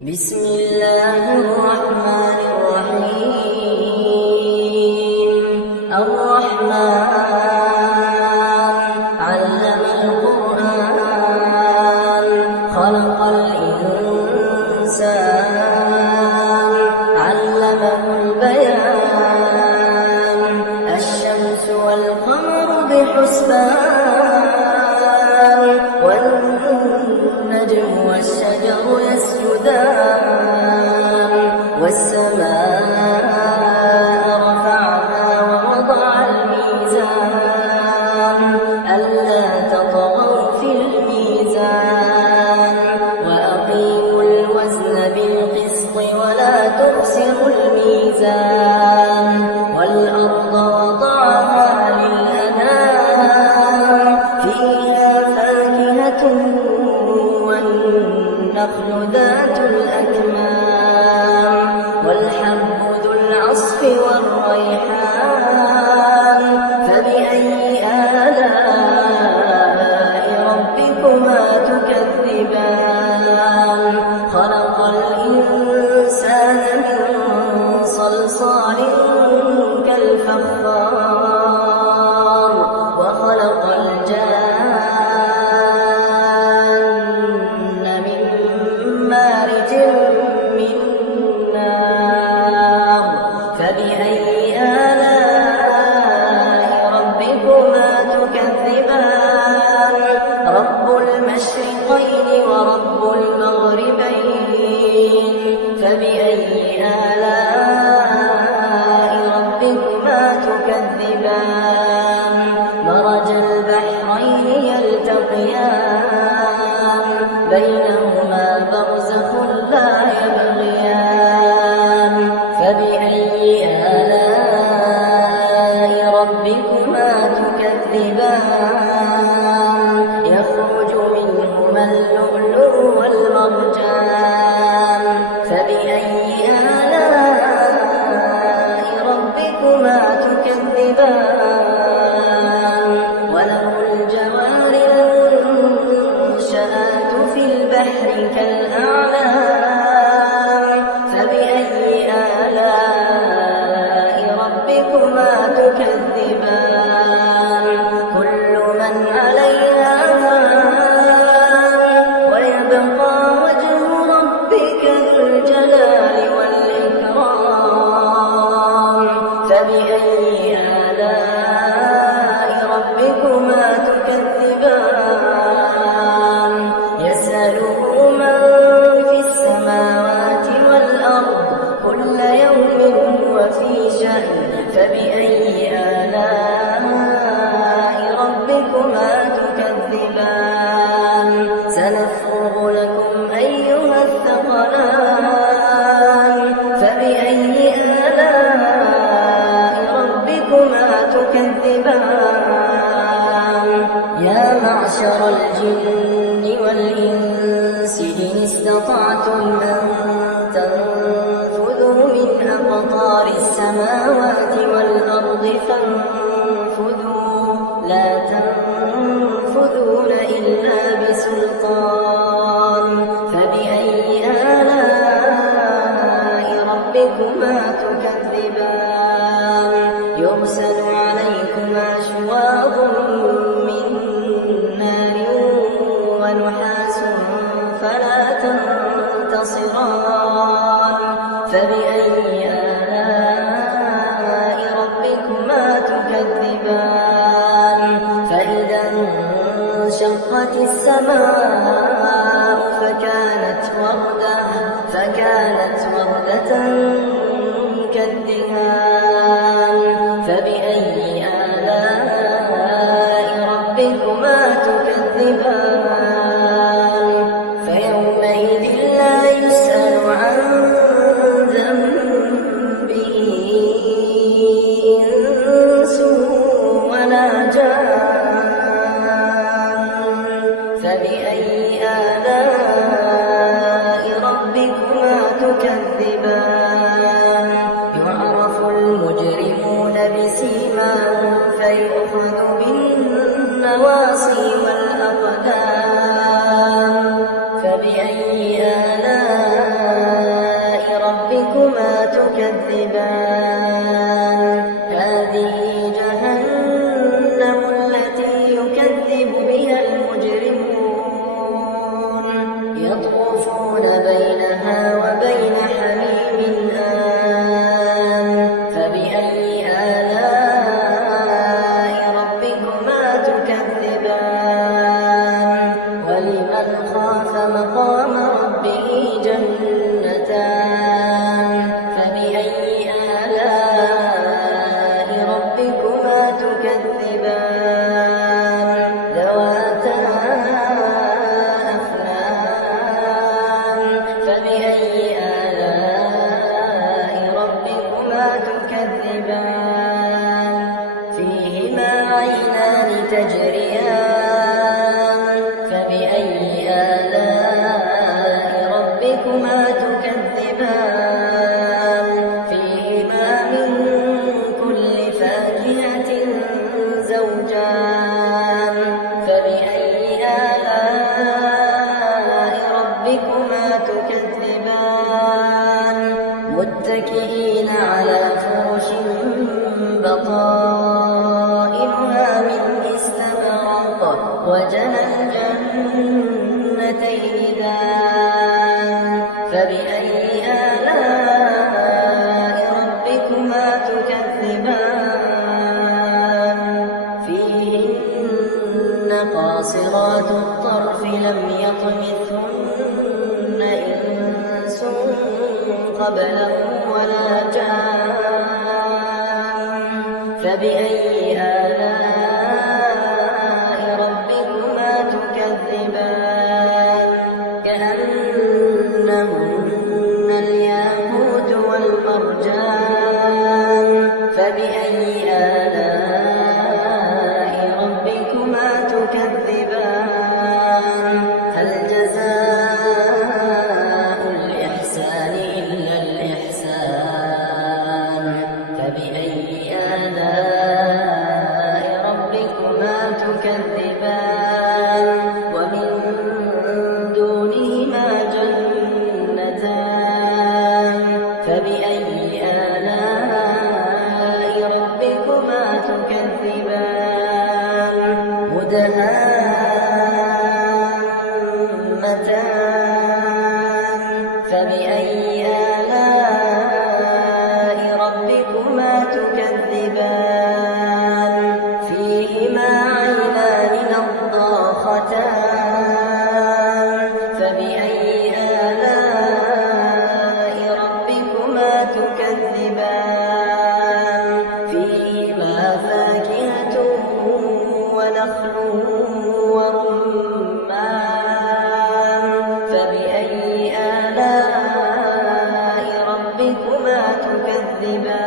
بسم الله الرحمن الرحيم. الرحمن علم القرآن خلق الإنسان علمه البيان الشمس والقمر بحسبان والنجم والشجر يسجدان والسماء رفعها ووضع الميزان ألا تطغوا في الميزان وأقيموا الوزن بالقسط ولا تخسروا الميزان والأرض وضعها للأنام فيها فاكهة والنخل ذات الأكمام والحب ذو العصف والريحان فبأي آلاء ربكما تكذبان خلق الإنسان من صلصال كالفخار وخلق الجان من مارج من نار فبأي آلاء ربكما تكذبان رب المشرقين ورب المغربين فبأي آلاء ربكما تكذبان مرج البحرين يلتقيان بينهما برزخ لا يبغيان فبأي آلاء ربكما تكذبان يخرج منهما اللؤلؤ والمرجان فبأي آلاء ربكما تكذبان وله الجوار المنشآت في البحر كالأعلام فبأي آلاء ربكما تكذبان كل من عليها فان ويبقى وجه ربك ذو الجلال والإكرام فبأي آلاء ربكما تكذبان يسأله من في السماوات والأرض كل يوم هو في شأن فبأي آلاء ربكما تكذبان سنفرغ لكم أيها الثقلان فبأي آلاء ربكما تكذبان يا معشر الجن والإنس إن استطعتم أن تنفذوا من أقطار السماوات والأرض فانفذوا لا تنفذون إلا بسلطان فبأي آلاء ربكما تكذبان يرسل عليكما شواظ من نار ونحاس فلا تنتصران فبأي آلاء ربكما تكذبان فإذا انشقت السماء فكانت وردة كالدهان فبأي آلاء ربكما تكذبان فيومئذ لا يسأل عن ذنبه إنس ولا جان فبأي آلاء ربكما تكذبان يعرف المجرمون بسيماهم فيؤخذ بالنواصي والأقدام فبأي آلاء ربكما تكذبان هذه جهنم التي يكذب بها المجرمون يطوفون بينها وبين حميم آن فبأي آلاء ربكما تكذبان ولمن خاف مقام ربه جنتان فبأي آلاء ربكما تكذبان ذواتا أفنان فبأي آلاء ربكما تكذبان فيهما عينان تجريان فبأي آلاء ربكما تكذبان فيهما من كل فاكهة زوجان فبأي آلاء ربكما تكذبان متكئين على فرش بطائنها من استبرق وجنى الجنتين دان فبأي آلاء ربكما تكذبان فيهن قاصرات الطرف لم يطمثهن إنس قبلهم ولا جان فبأي آلاء ربكما تكذبان كأنهن الياقوت والمرجان فبأي آلاء ربكما تكذبان هل جزاء الإحسان إلا الإحسان فبأي آلاء ربكما تكذبان ومن دونهما جنتان فبأي آلاء ربكما تكذبان مدهامتان فبأي آلاء ربكما تكذبان فيهما عينان نضاختان فبأي آلاء ربكما تكذبان فيهما فاكهة ونخل ورمان فبأي آلاء ربكما تكذبان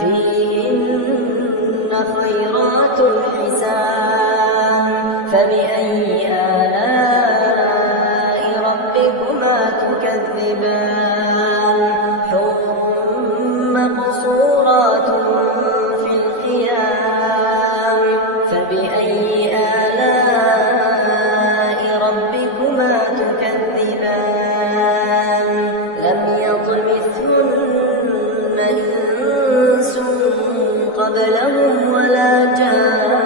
فيهن خيرات حسان فبأي آلاء ربكما تكذبان حور مقصورات في الخيام فبأي آلاء ربكما تكذبان لم يطمثهن إنس قبلهم ولا جان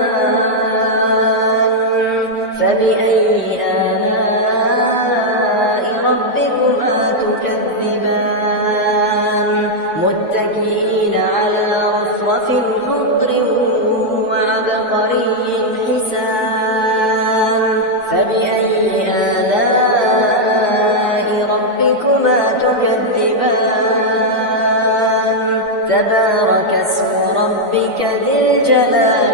فبأي آلاء ربكما تكذبان متكئين على رفرف خضر وعبقري حسان فبأي آلاء ربكما تكذبان تبارك اسم ربك ذي الجلال